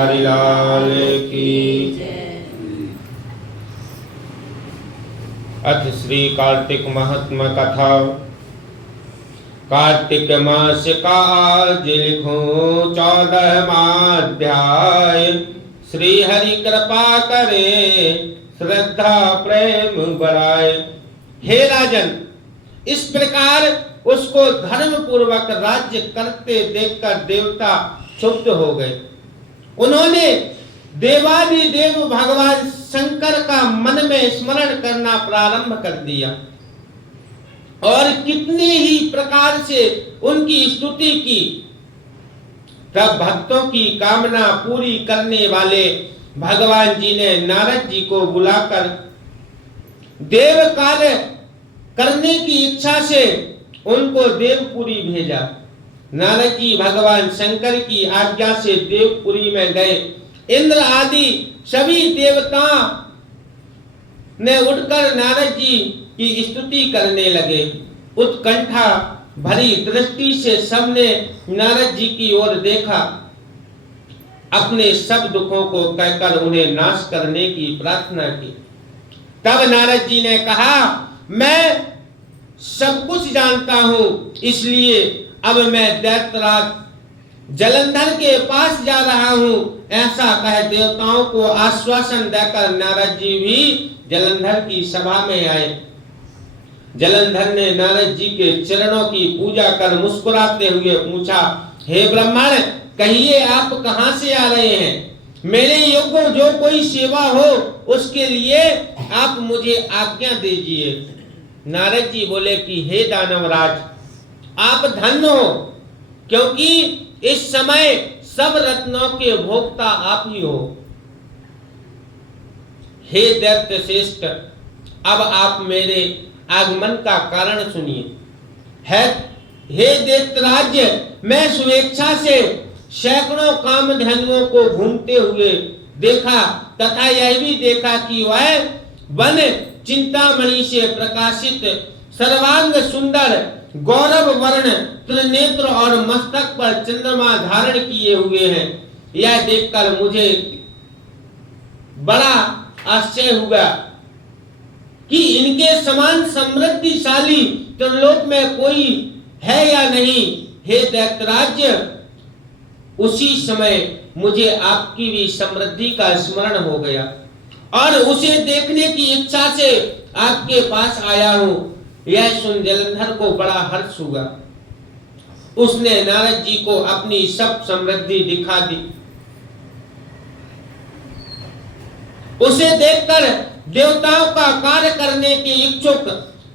हरिलाल की। अथ श्री कार्तिक महात्मा कथा। कार्तिक मास का आज लिखूं 14वां अध्याय। श्री हरि कृपा करे श्रद्धा प्रेम बढ़ाए। हे राजन, इस प्रकार उसको धर्म पूर्वक राज्य करते देखकर देवता क्षुब्ध हो गए। उन्होंने देवादिदेव भगवान शंकर का मन में स्मरण करना प्रारंभ कर दिया और कितने ही प्रकार से उनकी स्तुति की। तब भक्तों की कामना पूरी करने वाले भगवान जी ने नारद जी को बुलाकर देव कार्य करने की इच्छा से उनको देवपुरी भेजा। नारद जी भगवान शंकर की आज्ञा से देवपुरी में गए। इंद्र आदि सभी देवता ने उठकर नारद जी की स्तुति करने लगे। उत्कंठा भरी दृष्टि से सबने नारद जी की ओर देखा। अपने सब दुखों को कहकर उन्हें नाश करने की प्रार्थना की। तब नारद जी ने कहा, मैं सब कुछ जानता हूं, इसलिए अब मैं दैत्यराज जलंधर के पास जा रहा हूं। ऐसा कह देवताओं को आश्वासन देकर नारद जी भी जलंधर की सभा में आए। जलंधर ने नारद जी के चरणों की पूजा कर मुस्कुराते हुए पूछा, हे ब्राह्मण, कहिए आप कहां से आ रहे हैं? मेरे योग्य जो कोई सेवा हो उसके लिए आप मुझे आज्ञा दीजिए। नारद जी बोले कि हे दानवराज, आप धन्य हो, क्योंकि इस समय सब रत्नों के भोक्ता आप ही हो। हे दैत्य श्रेष्ठ, अब आप मेरे आगमन का कारण सुनिए। हे दैत्यराज, मैं स्वेच्छा से सैकड़ों कामधेनुओं को घूमते हुए देखा तथा यह भी देखा कि वह वन चिंतामणि से प्रकाशित सर्वांग सुंदर गौरव वर्ण त्रिनेत्र और मस्तक पर चंद्रमा धारण किए हुए हैं। यह देखकर मुझे बड़ा आश्चर्य हुआ कि इनके समान समृद्धिशाली त्रिलोक में कोई है या नहीं। हे दैत्यराज, उसी समय मुझे आपकी भी समृद्धि का स्मरण हो गया और उसे देखने की इच्छा से आपके पास आया हूं। यह सुन जलंधर को बड़ा हर्ष हुआ। उसने नारद जी को अपनी सब समृद्धि दिखा दी। उसे देखकर देवताओं का कार्य करने के इच्छुक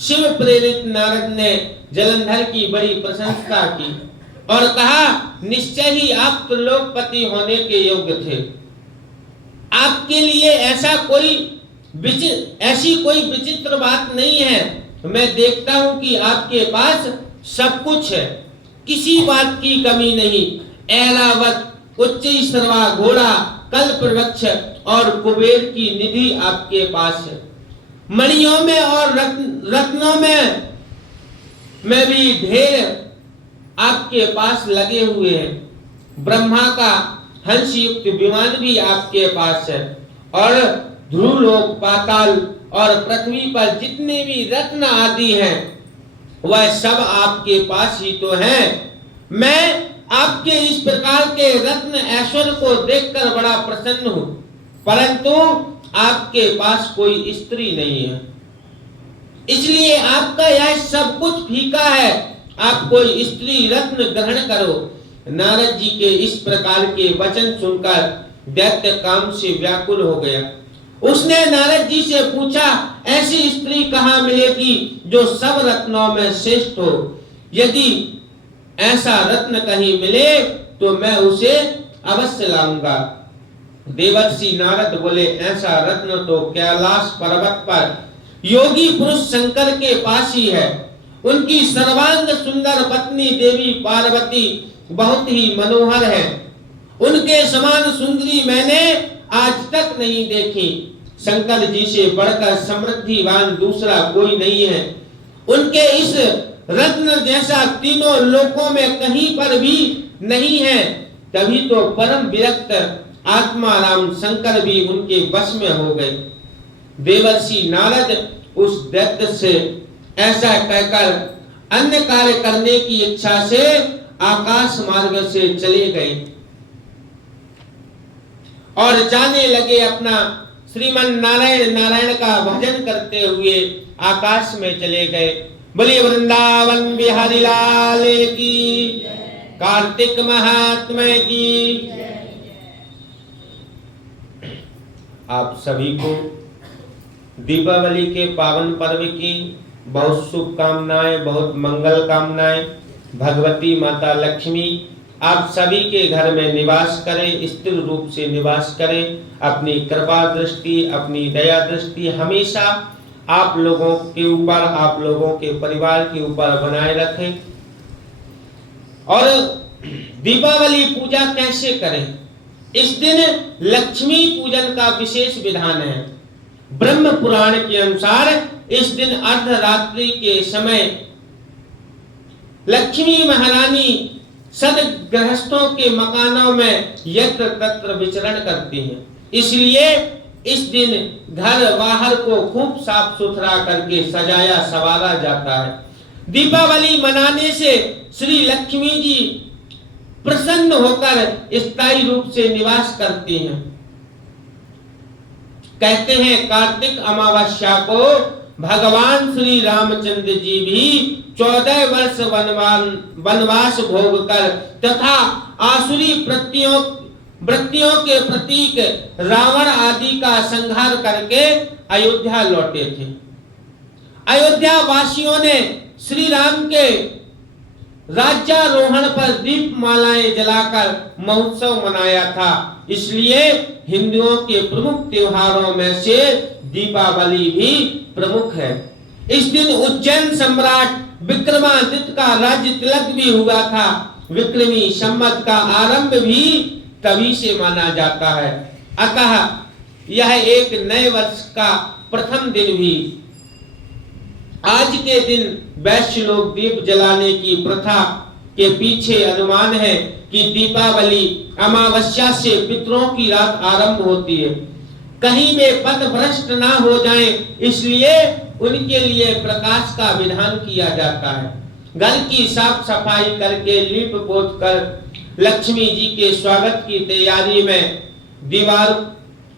शिव प्रेरित नारद ने जलंधर की बड़ी प्रशंसा की और कहा, निश्चय ही आप त्रिलोकपति होने के योग्य थे। आपके लिए ऐसी कोई विचित्र बात नहीं है। मैं देखता हूं कि आपके पास सब कुछ है, किसी बात की कमी नहीं। ऐरावत, उच्च सर्वा घोड़ा, कल्प वृक्ष और कुबेर की निधि आपके पास है। मणियों में और रत्नों में भी ढेर आपके पास लगे हुए हैं। ब्रह्मा का हंस युक्त विमान भी आपके पास है और ध्रुवलोक, पाताल और पृथ्वी पर जितने भी रत्न आदि हैं वह सब आपके पास ही तो हैं। मैं आपके इस प्रकार के रत्न ऐश्वर्य को देखकर बड़ा प्रसन्न हूं, परंतु आपके पास कोई स्त्री नहीं है, इसलिए आपका यह सब कुछ फीका है। आप कोई स्त्री रत्न ग्रहण करो। नारद जी के इस प्रकार के वचन सुनकर दैत्य काम से व्याकुल हो गया। उसने नारद जी से पूछा, ऐसी स्त्री कहाँ मिलेगी जो सब रत्नों में श्रेष्ठ हो? यदि ऐसा रत्न कहीं मिले तो मैं उसे अवश्य लाऊंगा। देवर्षि नारद बोले, ऐसा रत्न तो कैलाश पर्वत पर योगी पुरुष शंकर के पास ही है। उनकी सर्वांग सुंदर पत्नी देवी पार्वती बहुत ही मनोहर है। उनके समान सुंदरी मैंने आज तक नहीं देखी। शंकर जी से बढ़कर समृद्धिवान दूसरा कोई नहीं है। उनके इस रत्न जैसा तीनों लोकों में कहीं पर भी नहीं है। तभी तो परम विरक्त आत्माराम शंकर भी उनके वश में हो गए। देवर्षि नारद उस दैत्य से ऐसा कहकर अन्य कार्य करने की इच्छा से आकाश मार्ग से चले गए और जाने लगे अपना श्रीमन नारायण नारायण का भजन करते हुए आकाश में चले गए। बोलिए वृंदावन बिहारी लाल की, कार्तिक महात्मा की। आप सभी को दीपावली के पावन पर्व की बहुत शुभकामनाएं, बहुत मंगल कामनाएं। भगवती माता लक्ष्मी आप सभी के घर में निवास करें, स्थिर रूप से निवास करें। अपनी कृपा दृष्टि, अपनी दया दृष्टि हमेशा आप लोगों के ऊपर, आप लोगों के परिवार के ऊपर बनाए रखें। और दीपावली पूजा कैसे करें? इस दिन लक्ष्मी पूजन का विशेष विधान है। ब्रह्म पुराण के अनुसार इस दिन अर्धरात्रि के समय लक्ष्मी महारानी सदगृहस्थों के मकानों में यत्र तत्र विचरण करती हैं। इसलिए इस दिन घर बाहर को खूब साफ सुथरा करके सजाया संवारा जाता है। दीपावली मनाने से श्री लक्ष्मी जी प्रसन्न होकर स्थायी रूप से निवास करती हैं। कहते हैं कार्तिक अमावस्या को भगवान श्री रामचंद्र जी भी 14 वर्ष वनवास भोग कर तथा आसुरी वृत्तियों के प्रतीक रावण आदि का संहार करके अयोध्या लौटे थे। अयोध्या वासियों ने श्री राम के राज्यारोहण पर दीप मालाएं जलाकर महोत्सव मनाया था। इसलिए हिंदुओं के प्रमुख त्योहारों में से दीपावली भी प्रमुख है। इस दिन उज्जैन सम्राट विक्रमादित्य का राज्य तिलक भी हुआ था। विक्रमी संवत का आरंभ भी तभी से माना जाता है। अतः यह एक नए वर्ष का प्रथम दिन भी। आज के दिन वैश्य लोग दीप जलाने की प्रथा के पीछे अनुमान है कि दीपावली अमावस्या से पितरों की रात आरंभ होती है। कहीं वे पथभ्रष्ट ना हो जाएं, इसलिए उनके लिए प्रकाश का विधान किया जाता है। घर की साफ सफाई करके लीप पोत कर लक्ष्मी जी के स्वागत की तैयारी में दीवार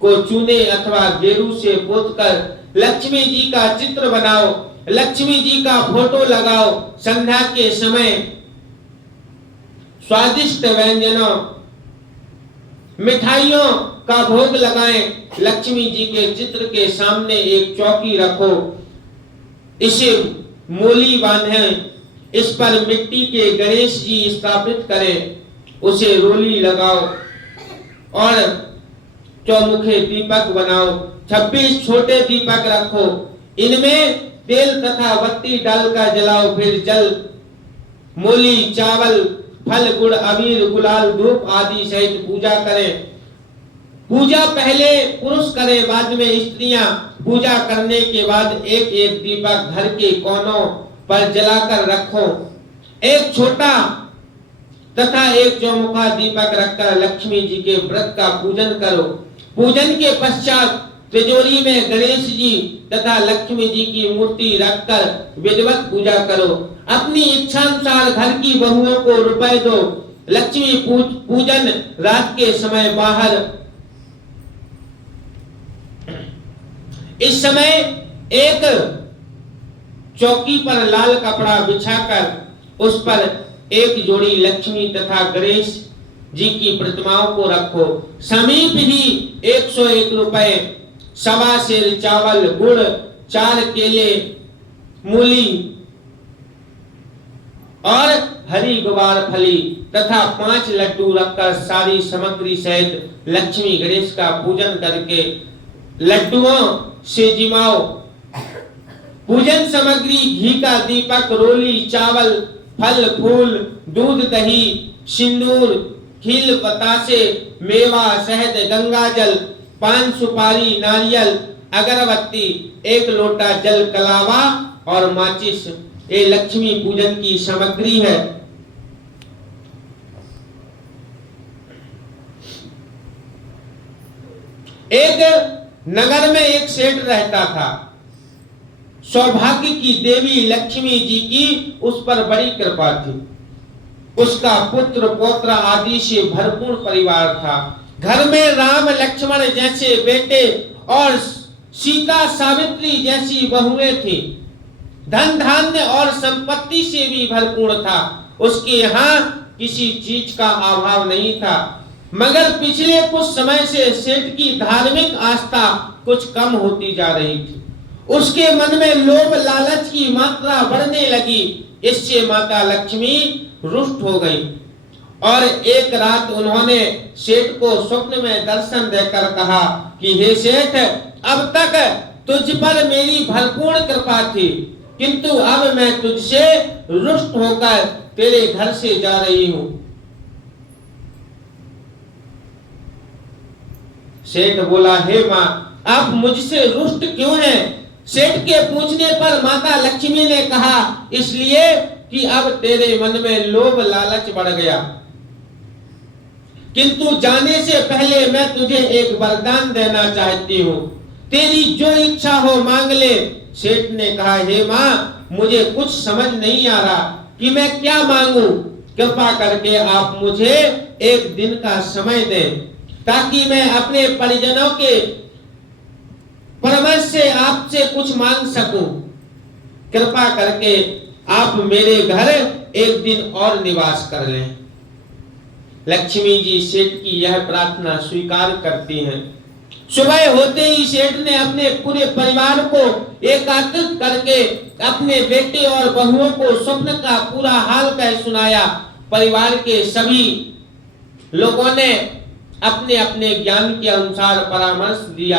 को चूने अथवा गेरू से पोत कर लक्ष्मी जी का चित्र बनाओ, लक्ष्मी जी का फोटो लगाओ। संध्या के समय स्वादिष्ट व्यंजनों मिठाइयों का भोग लगाएं। लक्ष्मी जी के चित्र के सामने एक चौकी रखो, इसे मोली बांधें, इस पर मिट्टी के गणेश जी स्थापित करें, उसे रोली लगाओ और चौमुखे दीपक बनाओ। 26 छोटे दीपक रखो, इनमें तेल तथा बत्ती डालकर जलाओ। फिर जल, मूली, चावल, फल, गुड़, अबीर, गुलाल, धूप आदि सहित पूजा करें। पूजा पहले पुरुष करें, बाद में स्त्रियां। पूजा करने के बाद एक एक दीपक घर के कोनों पर जलाकर रखो। एक छोटा तथा एक चौमुखा दीपक रखकर लक्ष्मी जी के व्रत का पूजन करो। पूजन के पश्चात तिजोरी में गणेश जी तथा लक्ष्मी जी की मूर्ति रखकर विधिवत पूजा करो। अपनी इच्छा अनुसार घर की बहुओं को रुपए दो। लक्ष्मी पूजन रात के समय बाहर, इस समय एक चौकी पर लाल कपड़ा बिछाकर उस पर एक जोड़ी लक्ष्मी तथा गणेश जी की प्रतिमाओं को रखो। समीप ही 101 रुपए, 1.25 सेर चावल, गुड़, 4 केले, मूली और हरी गुवार फली तथा 5 लड्डू रखकर सारी सामग्री सहित लक्ष्मी गणेश का पूजन करके लड्डुओं से जिमाओ। पूजन सामग्री घी का दीपक, रोली, चावल, फल फूल, दूध, दही, सिंदूर, खील, बतासे, मेवा, शहद, गंगाजल, पान सुपारी, नारियल, अगरबत्ती, 1 लोटा जल, कलावा और माचिस, ये लक्ष्मी पूजन की सामग्री है। एक नगर में एक सेठ रहता था। सौभाग्य की देवी लक्ष्मी जी की उस पर बड़ी कृपा थी। उसका पुत्र पौत्र आदि से भरपूर परिवार था। घर में राम लक्ष्मण जैसे बेटे और सीता सावित्री जैसी बहुएं थी। धन धान्य और संपत्ति से भी भरपूर था। उसके यहाँ किसी चीज का अभाव नहीं था। मगर पिछले कुछ समय से सेठ की धार्मिक आस्था कुछ कम होती जा रही थी। उसके मन में लोभ लालच की मात्रा बढ़ने लगी। इससे माता लक्ष्मी रुष्ट हो गई और एक रात उन्होंने सेठ को स्वप्न में दर्शन देकर कहा कि हे सेठ, अब तक तुझ पर मेरी भरपूर कृपा थी, किंतु अब मैं तुझसे रुष्ट होकर तेरे घर से जा रही हूं। सेठ बोला, हे मां, आप मुझसे रुष्ट क्यों हैं? सेठ के पूछने पर माता लक्ष्मी ने कहा, इसलिए कि अब तेरे मन में लोभ लालच बढ़ गया, किंतु जाने से पहले मैं तुझे एक वरदान देना चाहती हूँ, तेरी जो इच्छा हो मांग ले। सेठ ने कहा, हे माँ, मुझे कुछ समझ नहीं आ रहा कि मैं क्या मांगू। कृपा करके आप मुझे एक दिन का समय दें ताकि मैं अपने परिजनों के परामर्श से आपसे कुछ मांग सकूं। कृपा करके आप मेरे घर एक दिन और निवास कर लें। लक्ष्मी जी सेठ की यह प्रार्थना स्वीकार करती हैं। सुबह होते ही सेठ ने अपने पूरे परिवार को एकत्रित करके अपने बेटे और बहुओं को स्वप्न का पूरा हाल कह सुनाया। परिवार के सभी लोगों ने अपने अपने ज्ञान के अनुसार परामर्श दिया।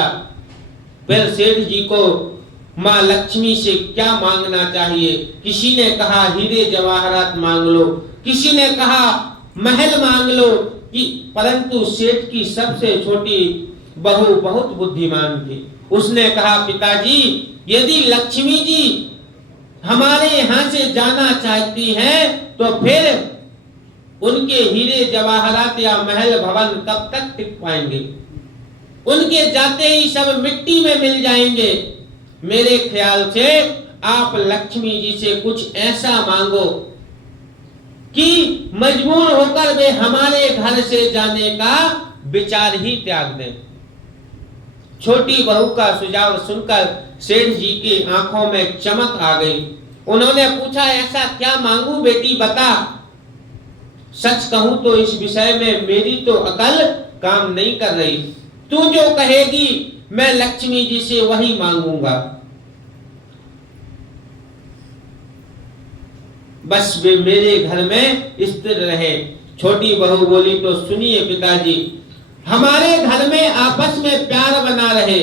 फिर सेठ जी को माँ लक्ष्मी से क्या मांगना चाहिए। किसी ने कहा हीरे जवाहरात मांग लो, किसी ने कहा महल मांग लो, कि परंतु सेठ की सबसे छोटी बहू बहुत बुद्धिमान थी। उसने कहा, पिताजी, यदि लक्ष्मी जी हमारे यहाँ से जाना चाहती हैं तो फिर उनके हीरे जवाहरात या महल भवन कब तक टिक पाएंगे? उनके जाते ही सब मिट्टी में मिल जाएंगे। मेरे ख्याल से आप लक्ष्मी जी से कुछ ऐसा मांगो कि मजबूर होकर वे हमारे घर से जाने का विचार ही त्याग दें। छोटी बहू का सुझाव सुनकर सेठ जी की आंखों में चमक आ गई। उन्होंने पूछा, ऐसा क्या मांगू बेटी, बता। सच कहूं तो इस विषय में मेरी तो अकल काम नहीं कर रही। तू जो कहेगी मैं लक्ष्मी जी से वही मांगूंगा। बस वे मेरे घर में स्थिर रहे। छोटी बहू बोली, तो सुनिए पिताजी, हमारे घर में आपस में प्यार बना रहे।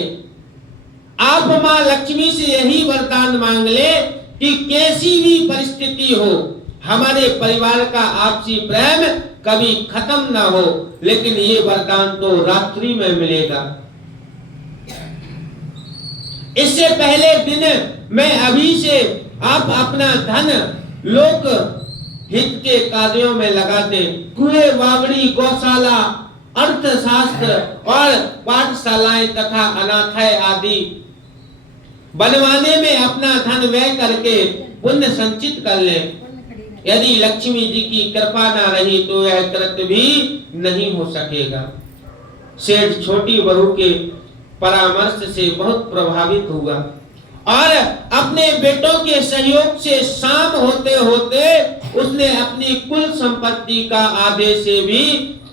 आप मां लक्ष्मी से यही वरदान मांग ले कि कैसी भी परिस्थिति हो, हमारे परिवार का आपसी प्रेम कभी खत्म ना हो, लेकिन ये वरदान तो रात्रि में मिलेगा। इससे पहले दिन मैं अभी से आप अपना धन लोक हित के कार्यों में लगा दें। कुएं, बावड़ी, गौशाला, अर्थशास्त्र और पाठशालाएं तथा अनाथालय आदि बनवाने में अपना धन व्यय करके पुण्य संचित कर लें। यदि लक्ष्मी जी की कृपा ना रही तो यह कृत्य भी नहीं हो सकेगा। सेठ छोटी बहू के परामर्श से बहुत प्रभावित हुआ और अपने बेटों के सहयोग से शाम होते होते उसने अपनी कुल संपत्ति का आधे से भी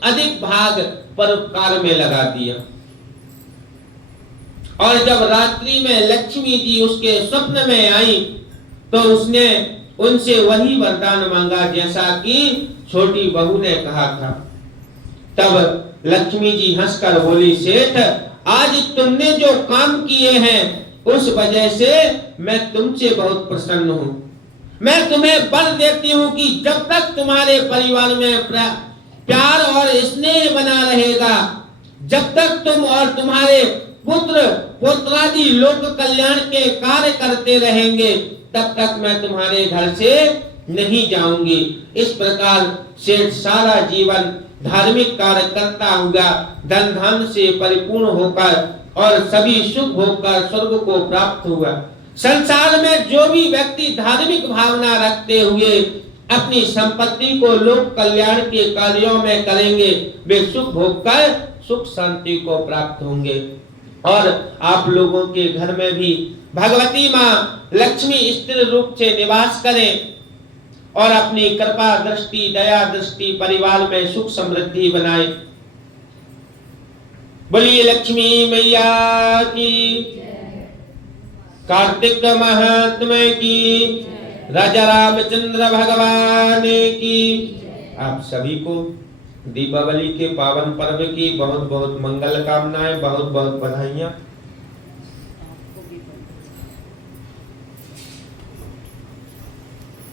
अधिक भाग परोपकार में लगा दिया। और जब रात्रि में लक्ष्मी जी उसके स्वप्न में आई तो उसने उनसे वही वरदान मांगा जैसा कि छोटी बहू ने कहा था। तब लक्ष्मी जी हंसकर बोली, सेठ, आज तुमने जो काम किए हैं उस वजह से मैं तुमसे बहुत प्रसन्न हूं। मैं तुम्हें वर देती हूं कि जब तक तुम्हारे परिवार में प्यार और स्नेह बना रहेगा, जब तक तुम और तुम्हारे पुत्र पुत्रादि लोक कल्याण के कार्य करते रहेंगे, तब तक मैं तुम्हारे घर से नहीं जाऊंगी। इस प्रकार सेठ सारा जीवन धार्मिक कार्य करता हुआ धन धान से परिपूर्ण होकर और सभी सुख भोगकर स्वर्ग को प्राप्त हुआ। संसार में जो भी व्यक्ति धार्मिक भावना रखते हुए अपनी संपत्ति को लोक कल्याण के कार्यों में करेंगे, वे सुख भोगकर सुख शांति को प्राप्त होंगे। और आप लोगों के घर में भी भगवती माँ लक्ष्मी स्थिर रूप से निवास करें और अपनी कृपा दृष्टि दया दृष्टि परिवार में सुख समृद्धि बनाए। बोलिए लक्ष्मी मैया की, कार्तिक महात्मा की, राजा रामचंद्र भगवान की। आप सभी को दीपावली के पावन पर्व की बहुत बहुत मंगल कामनाएं, बहुत बहुत बधाइयां।